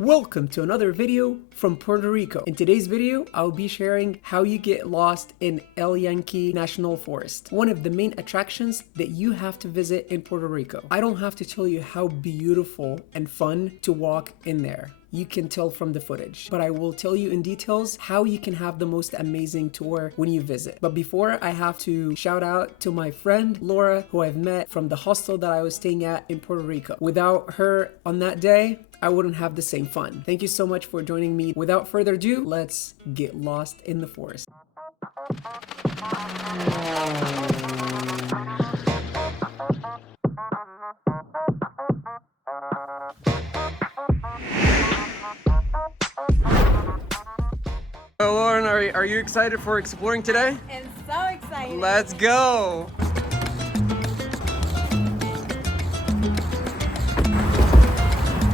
Welcome to another video from Puerto Rico. In today's video, I'll be sharing how you get lost in El Yaqui National Forest, one of the main attractions that you have to visit in Puerto Rico. I don't have to tell you how beautiful and fun to walk in there. You can tell from the footage, but I will tell you in details how you can have the most amazing tour when you visit. But before, I have to shout out to my friend Laura, who I've met from the hostel that I was staying at in Puerto Rico. Without her on that day, I wouldn't have the same fun. Thank you so much for joining me. Without further ado, let's get lost in the forest. So Lauren, are you excited for exploring today? I'm so excited. Let's go!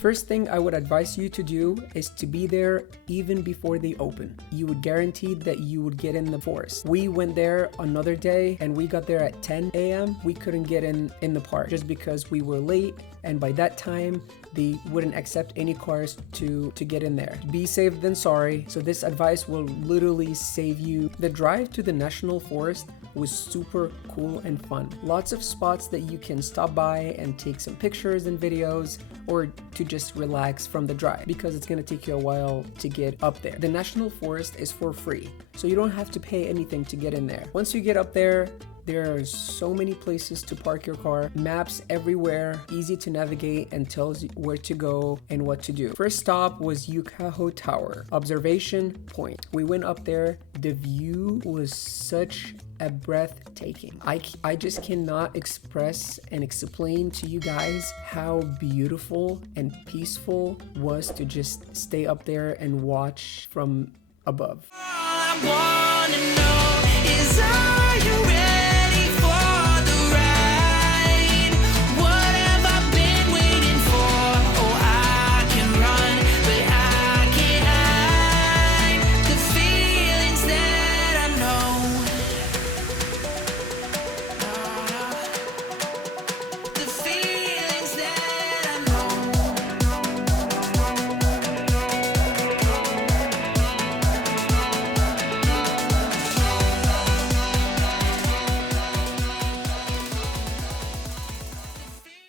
First thing I would advise you to do is to be there even before they open. You would guarantee that you would get in the forest. We went there another day and we got there at 10 a.m. We couldn't get in the park just because we were late, and by that time they wouldn't accept any cars to get in there. Be safe than sorry. So this advice will literally save you. The drive to the National Forest was super cool and fun. Lots of spots that you can stop by and take some pictures and videos, or to just relax from the drive, because it's gonna take you a while to get up there. The National Forest is for free, so you don't have to pay anything to get in there. Once you get up there, there are so many places to park your car, maps everywhere, easy to navigate and tells you where to go and what to do. First stop was Icacos Tower, observation point. We went up there. The view was such a breathtaking. I just cannot express and explain to you guys how beautiful and peaceful it was to just stay up there and watch from above. I wanna know is, are you ready for the ride? What have I been waiting for? Oh, I can run, but I can't hide the feelings that I know. The feelings that I know.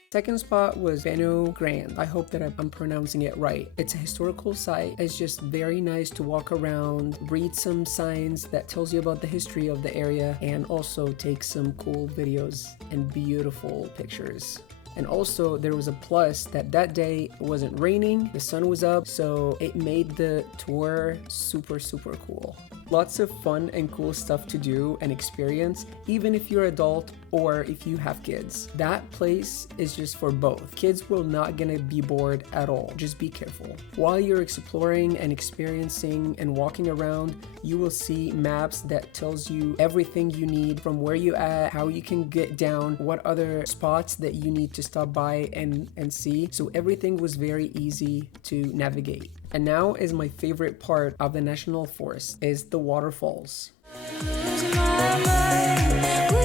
Second spot was Beno Grand. I hope that I'm pronouncing it right. It's a historical site. It's just very nice to walk around, read some signs that tells you about the history of the area, and also take some cool videos and beautiful pictures. And also there was a plus that day it wasn't raining, the sun was up, so it made the tour super cool. Lots of fun and cool stuff to do and experience, even if you're adult or if you have kids. That place is just for both. Kids will not gonna be bored at all. Just be careful. While you're exploring and experiencing and walking around, you will see maps that tells you everything you need, from where you at, how you can get down, what other spots that you need to stop by and see. So everything was very easy to navigate. And now is my favorite part of the National Forest, is the waterfalls. Losing my mind with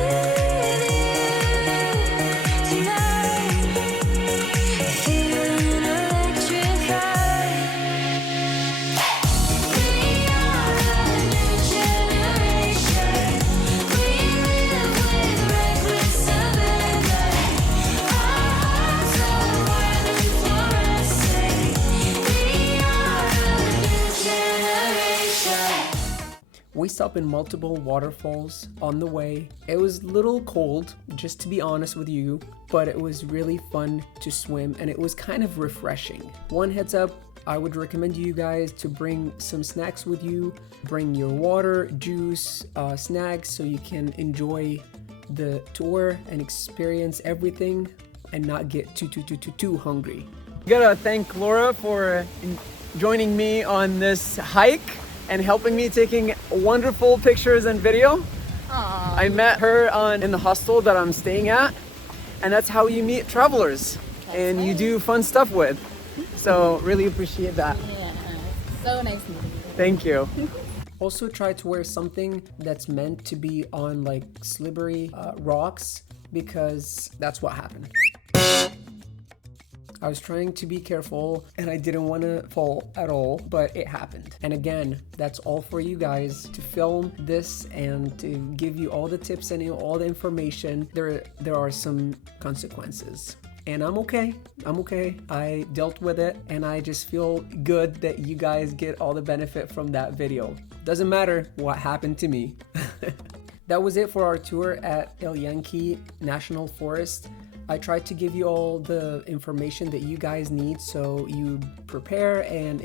you tonight, feeling electrified. We are the new generation. We live with reckless abandon. Our hearts are wild and fluorescent. We are the new generation. We stopped in multiple waterfalls on the way. It was a little cold, just to be honest with you, but it was really fun to swim and it was kind of refreshing. One heads up, I would recommend you guys to bring some snacks with you. Bring your water, juice, snacks, so you can enjoy the tour and experience everything and not get too hungry. Gotta thank Laura for joining me on this hike and helping me taking wonderful pictures and video. Aww. I met her in the hostel that I'm staying at, and that's how you meet travelers and you do fun stuff with. So really appreciate that. Yeah, so nice meeting you. Thank you. Also try to wear something that's meant to be on like slippery rocks, because that's what happened. I was trying to be careful and I didn't want to fall at all, but it happened. And again, that's all for you guys to film this and to give you all the tips and all the information. There are some consequences. And I'm okay. I dealt with it and I just feel good that you guys get all the benefit from that video. Doesn't matter what happened to me. That was it for our tour at El Yanqui National Forest. I tried to give you all the information that you guys need so you prepare and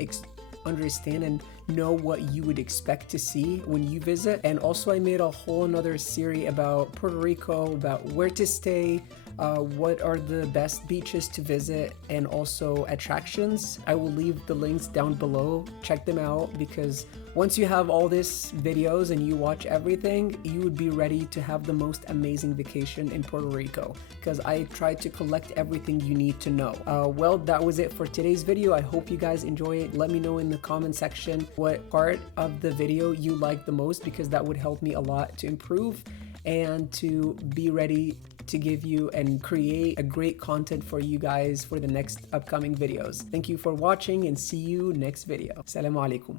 understand and know what you would expect to see when you visit. And also I made a whole another series about Puerto Rico, about where to stay, what are the best beaches to visit, and also attractions. I will leave the links down below. Check them out, because once you have all these videos and you watch everything, you would be ready to have the most amazing vacation in Puerto Rico, because I tried to collect everything you need to know. Well, that was it for today's video. I hope you guys enjoy it. Let me know in the comment section what part of the video you like the most, because that would help me a lot to improve and to be ready to give you and create a great content for you guys for the next upcoming videos. Thank you for watching and see you next video. Assalamu alaikum.